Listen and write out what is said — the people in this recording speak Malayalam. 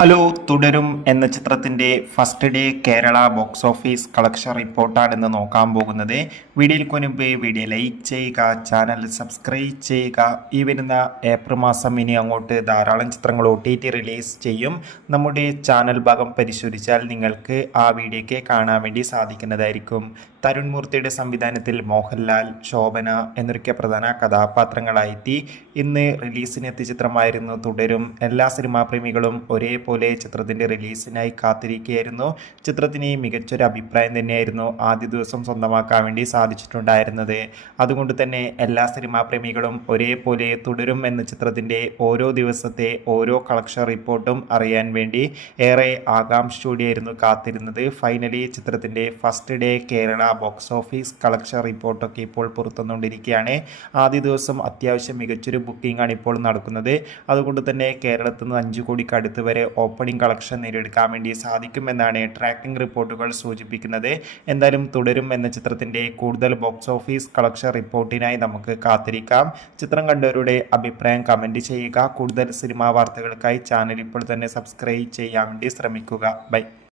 ഹലോ തുടരും എന്ന ചിത്രത്തിൻ്റെ first day Kerala box office collection റിപ്പോർട്ടാണ് ഇന്ന് നോക്കാൻ പോകുന്നത്. വീഡിയോയിൽ മുൻപ് വീഡിയോ ലൈക്ക് ചെയ്യുക, ചാനൽ സബ്സ്ക്രൈബ് ചെയ്യുക. ഈ വരുന്ന ഏപ്രിൽ മാസം ഇനി അങ്ങോട്ട് ധാരാളം ചിത്രങ്ങൾ OTT റിലീസ് ചെയ്യും. നമ്മുടെ ചാനൽ ഭാഗം പരിശോധിച്ചാൽ നിങ്ങൾക്ക് ആ വീഡിയോയ്ക്ക് കാണാൻ വേണ്ടി സാധിക്കുന്നതായിരിക്കും. തരുൺ മൂർത്തിയുടെ സംവിധാനത്തിൽ മോഹൻലാൽ, ശോഭന എന്നൊക്കെ പ്രധാന കഥാപാത്രങ്ങളായെത്തി ഇന്ന് റിലീസിനെത്തിയ ചിത്രമായിരുന്നു തുടരും. എല്ലാ സിനിമാ പ്രേമികളും ഒരേപോലെ ചിത്രത്തിൻ്റെ റിലീസിനായി കാത്തിരിക്കുകയായിരുന്നു. ചിത്രത്തിന് മികച്ചൊരു അഭിപ്രായം തന്നെയായിരുന്നു ആദ്യ ദിവസം സ്വന്തമാക്കാൻ വേണ്ടി സാധിച്ചിട്ടുണ്ടായിരുന്നത്. അതുകൊണ്ട് തന്നെ എല്ലാ സിനിമാ പ്രേമികളും ഒരേപോലെ തുടരും എന്ന ചിത്രത്തിൻ്റെ ഓരോ ദിവസത്തെ ഓരോ കളക്ഷൻ റിപ്പോർട്ടും അറിയാൻ വേണ്ടി ഏറെ ആകാംക്ഷയോടെയായിരുന്നു കാത്തിരുന്നത്. ഫൈനലി ചിത്രത്തിൻ്റെ first day Kerala box office collection റിപ്പോർട്ടൊക്കെ ഇപ്പോൾ പുറത്തുവന്നുകൊണ്ടിരിക്കുകയാണ്. ആദ്യ ദിവസം അത്യാവശ്യം മികച്ചൊരു ബുക്കിംഗ് ആണ് ഇപ്പോൾ നടക്കുന്നത്. അതുകൊണ്ട് തന്നെ കേരളത്തിൽ നിന്ന് 5 കോടിക്ക് അടുത്ത് വരെ ഓപ്പണിംഗ് കളക്ഷൻ നേടിയെടുക്കാൻ വേണ്ടി സാധിക്കുമെന്നാണ് ട്രാക്കിംഗ് റിപ്പോർട്ടുകൾ സൂചിപ്പിക്കുന്നത്. എന്തായാലും തുടരും എന്ന ചിത്രത്തിൻ്റെ കൂടുതൽ ബോക്സ് ഓഫീസ് കളക്ഷൻ റിപ്പോർട്ടിനായി നമുക്ക് കാത്തിരിക്കാം. ചിത്രം കണ്ടവരുടെ അഭിപ്രായം കമൻറ്റ് ചെയ്യുക. കൂടുതൽ സിനിമാ വാർത്തകൾക്കായി ചാനൽ ഇപ്പോൾ തന്നെ സബ്സ്ക്രൈബ് ചെയ്യാൻ വേണ്ടി ശ്രമിക്കുക. ബൈ.